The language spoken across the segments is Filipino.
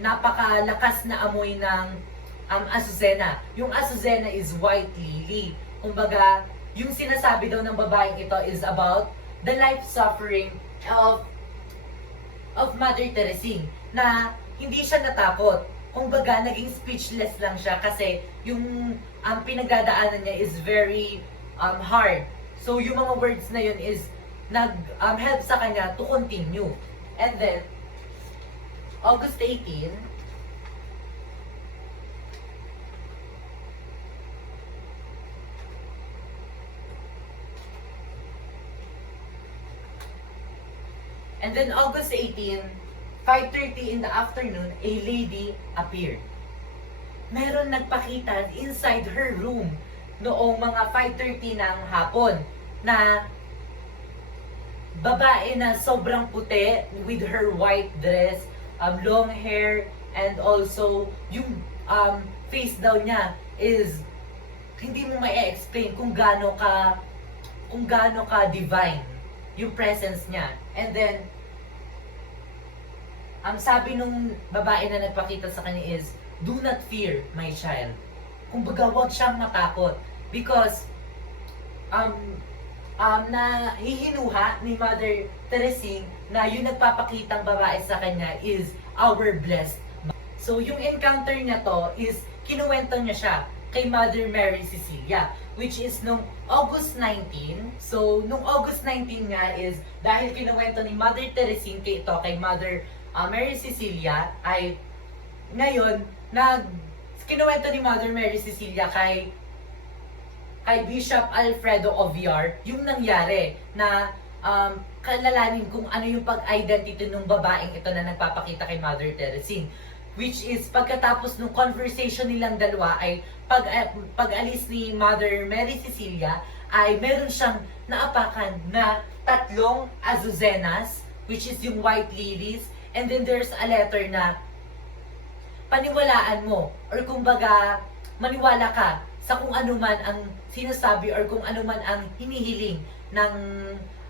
napakalakas na amoy ng Azucena. Yung Azucena is white lily. Kumbaga, yung sinasabi daw ng babaeng ito is about the life suffering of Mother Teresing, na hindi siya natakot. Kumbaga, naging speechless lang siya kasi yung pinagdadaanan niya is very hard. So, yung mga words na yun is nag-help sa kanya to continue. And then, August 18, and then August 18, 5:30 in the afternoon, a lady appeared. Meron nagpakita inside her room noong mga 5:30 ng hapon na babae na sobrang puti with her white dress, long hair, and also yung face daw niya is hindi mo ma-explain kung gaano ka divine yung presence niya. And then sabi nung babae na nagpakita sa kanya is, do not fear, my child. Kumbaga, huwag siyang matakot because na hihinuha ni Mother Teresing na yung nagpapakitang babae sa kanya is our blessed. So, yung encounter niya to is kinuwento niya siya kay Mother Mary Cecilia, which is nung August 19. So, nung August 19 nga is dahil kinuwento ni Mother Teresing kay Mother Mary Cecilia, ay ngayon kinuwento ni Mother Mary Cecilia kay Bishop Alfredo Oviar yung nangyari na kalalanin kung ano yung pag-identity ng babaeng ito na nagpapakita kay Mother Teresing. Which is, pagkatapos ng conversation nilang dalawa ay pag-alis ni Mother Mary Cecilia ay meron siyang naapakan na 3 azucenas, which is yung white lilies, and then there's a letter na paniwalaan mo, or kumbaga maniwala ka sa kung ano man ang sinasabi or kung ano man ang hinihiling ng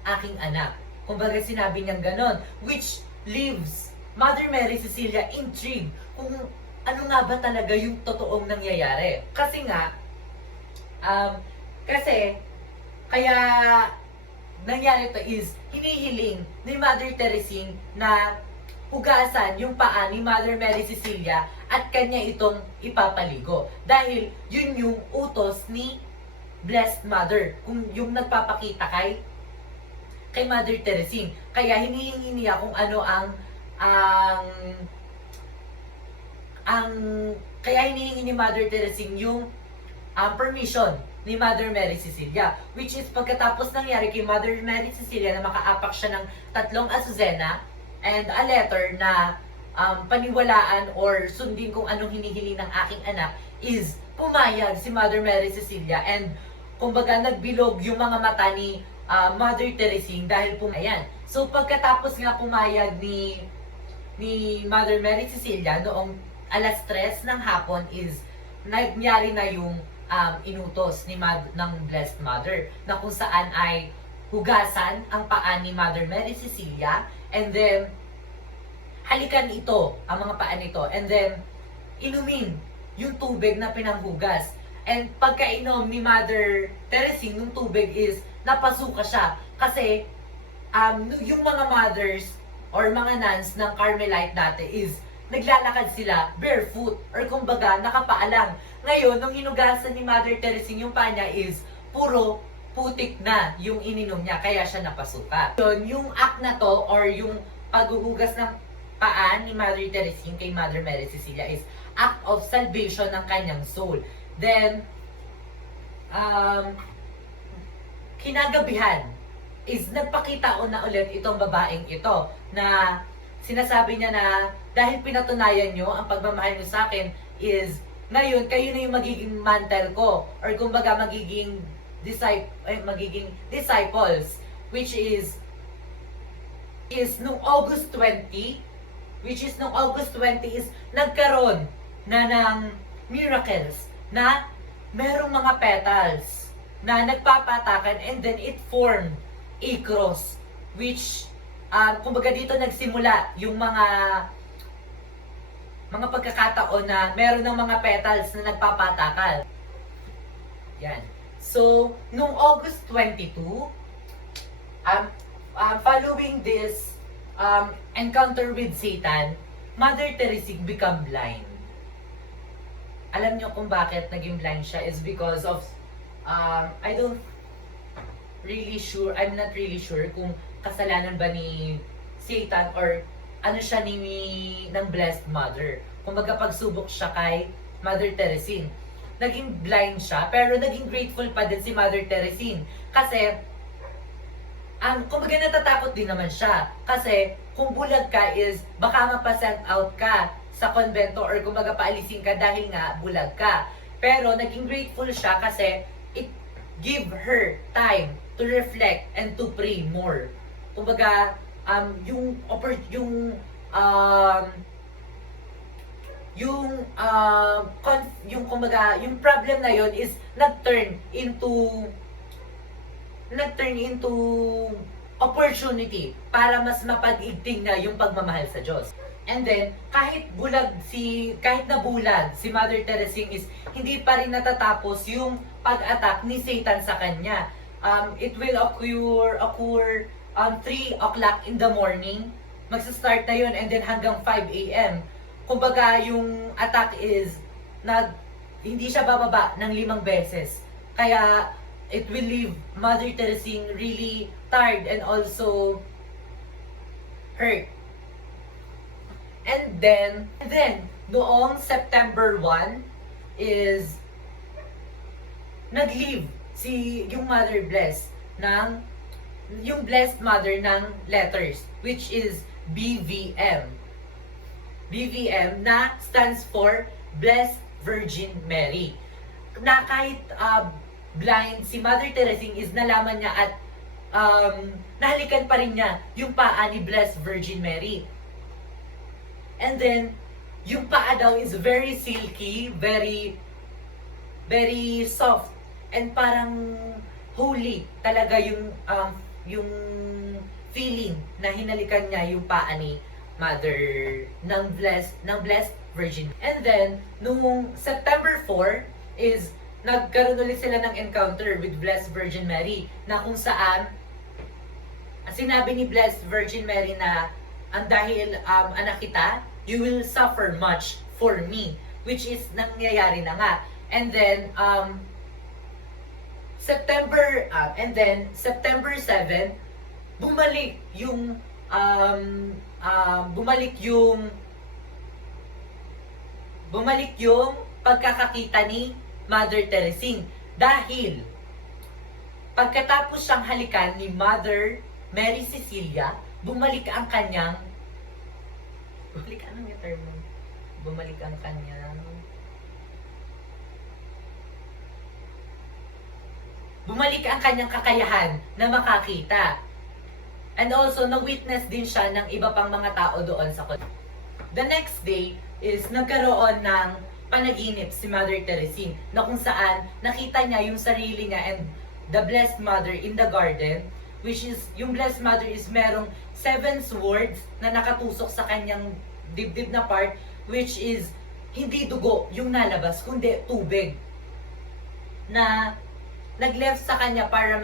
aking anak. Kumbaga sinabi niyang ganon, which leaves Mother Mary Cecilia intrigued kung ano nga ba talaga yung totoong nangyayari. Kasi nga, kaya nangyari to is hinihiling ni Mother Teresing na hugasan yung paa ni Mother Mary Cecilia at kanya itong ipapaligo. Dahil yun yung utos ni Blessed Mother, kung yung nagpapakita kay Mother Teresing. Kaya hinihingi niya kung ano kaya hinihingi ni Mother Teresing yung permission ni Mother Mary Cecilia, which is pagkatapos nangyari kay Mother Mary Cecilia na makaapak siya ng 3 azucena and a letter na paniwalaan or sundin kung anong hinihiling ng aking anak, is pumayag si Mother Mary Cecilia, and kumbaga nagbilog yung mga mata ni Mother Teresing dahil pumayan. So pagkatapos nga pumayag ni Mother Mary Cecilia noong 3:00 ng hapon is nangyari na yung inutos ng Blessed Mother na kung saan ay hugasan ang paa ni Mother Mary Cecilia, and then halikan ito, ang mga paa nito, and then inumin yung tubig na pinanghugas. And pagkainom ni Mother Teresing ng tubig is napasuka siya kasi yung mga mothers or mga nuns ng Carmelite dati is naglalakad sila barefoot or kumbaga nakapaalang. Ngayon, nung hinugasan ni Mother Teresing yung paa niya is puro putik na yung ininom niya, kaya siya napasuka. Yun, yung act na to or yung paghuhugas ng paa ni Mother Teresing kay Mother Mary Cecilia is act of salvation ng kanyang soul. Then, kinagabihan is nagpakita na ulit itong babaeng ito na sinasabi niya na dahil pinatunayan nyo ang pagmamahal nyo sa akin is ngayon kayo na yung magiging mantle ko or kumbaga magiging disciples, which is nung August 20, is nagkaroon na ng miracles na merong mga petals na nagpapatakan, and then it formed a cross, which kumbaga dito nagsimula mga pagkakataon na meron ng mga petals na nagpapatakal. Yan. So, nung August 22, following this encounter with Satan, Mother Teresa become blind. Alam niyo kung bakit naging blind siya is because of I'm not really sure kung kasalanan ba ni Satan or ano siya ng Blessed Mother. Kumbaga pagsubok siya kay Mother Teresine. Naging blind siya, pero naging grateful pa din si Mother Teresine. Kasi, kumbaga natatakot din naman siya. Kasi, kung bulag ka is, baka mapasend out ka sa konbento or kumbaga paalisin ka dahil nga bulag ka. Pero, naging grateful siya kasi it give her time to reflect and to pray more. Kumbaga, yung kumbaga yung problem na yon is nag-turn into opportunity para mas mapag-igting na yung pagmamahal sa Diyos. And then kahit nabulag si Mother Teresa is hindi pa rin natatapos yung pag-attack ni Satan sa kanya. It will occur 3 o'clock in the morning, magsa-start na yun, and then hanggang 5 a.m. Kumbaga, yung attack is, hindi siya bababa ng 5 beses. Kaya, it will leave Mother Teresa really tired and also hurt. And then, noong September 1 is, nag-leave yung Mother Blessed yung Blessed Mother ng letters, which is BVM. BVM na stands for Blessed Virgin Mary. Na kahit blind si Mother Teresa is nalaman niya at nahalikan pa rin niya yung paa ni Blessed Virgin Mary. And then, yung paa daw is very silky, very soft, and parang holy talaga yung feeling na hinalikan niya yung paa ni Mother ng Blessed Virgin. And then, nung September 4 is nagkaroon ulit sila ng encounter with Blessed Virgin Mary na kung saan sinabi ni Blessed Virgin Mary na dahil anak kita, you will suffer much for me, which is nangyayari na nga. And then September 7, bumalik yung pagkakakita ni Mother Teresa dahil pagkatapos siyang halikan ni Mother Mary Cecilia, bumalik ang kanyang kakayahan na makakita. And also, na-witness din siya ng iba pang mga tao doon sa konbento. The next day is nagkaroon ng panaginip si Mother Teresa na kung saan nakita niya yung sarili niya and the Blessed Mother in the garden, which is, yung Blessed Mother is merong 7 swords na nakatusok sa kanyang dibdib na part, which is hindi dugo yung nalabas, kundi tubig na nag-left sa kanya para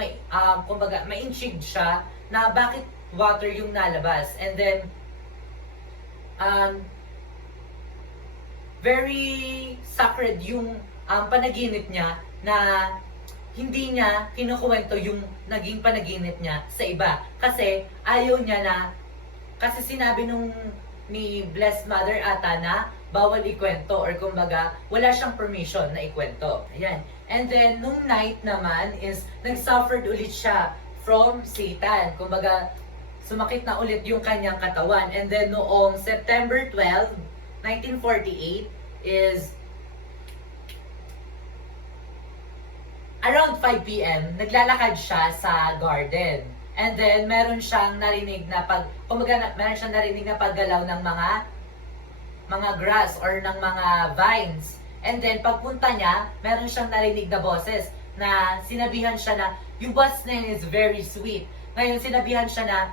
kumbaga, ma-intrigued siya na bakit water yung nalabas. And then, very sacred yung panaginip niya na hindi niya kinukuwento yung naging panaginip niya sa iba. Kasi ayaw niya na, kasi sinabi ni Blessed Mother ata na bawal ikwento or kumbaga wala siyang permission na ikwento. Ayan. And then, nung night naman is nag-suffered ulit siya from Satan. Kumbaga, sumakit na ulit yung kanyang katawan. And then, noong September 12, 1948 is around 5 p.m., naglalakad siya sa garden. And then, meron siyang narinig na paggalaw ng mga grass or ng mga vines. And then, pagpunta niya, meron siyang narinig na boses na sinabihan siya na, yung boses na yun is very sweet. Ngayon, sinabihan siya na,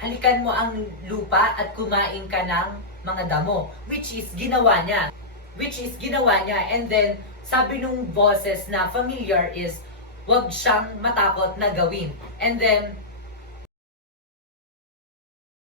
halikan mo ang lupa at kumain ka ng mga damo. Which is ginawa niya. And then, sabi nung boses na familiar is, wag siyang matakot na gawin. And then,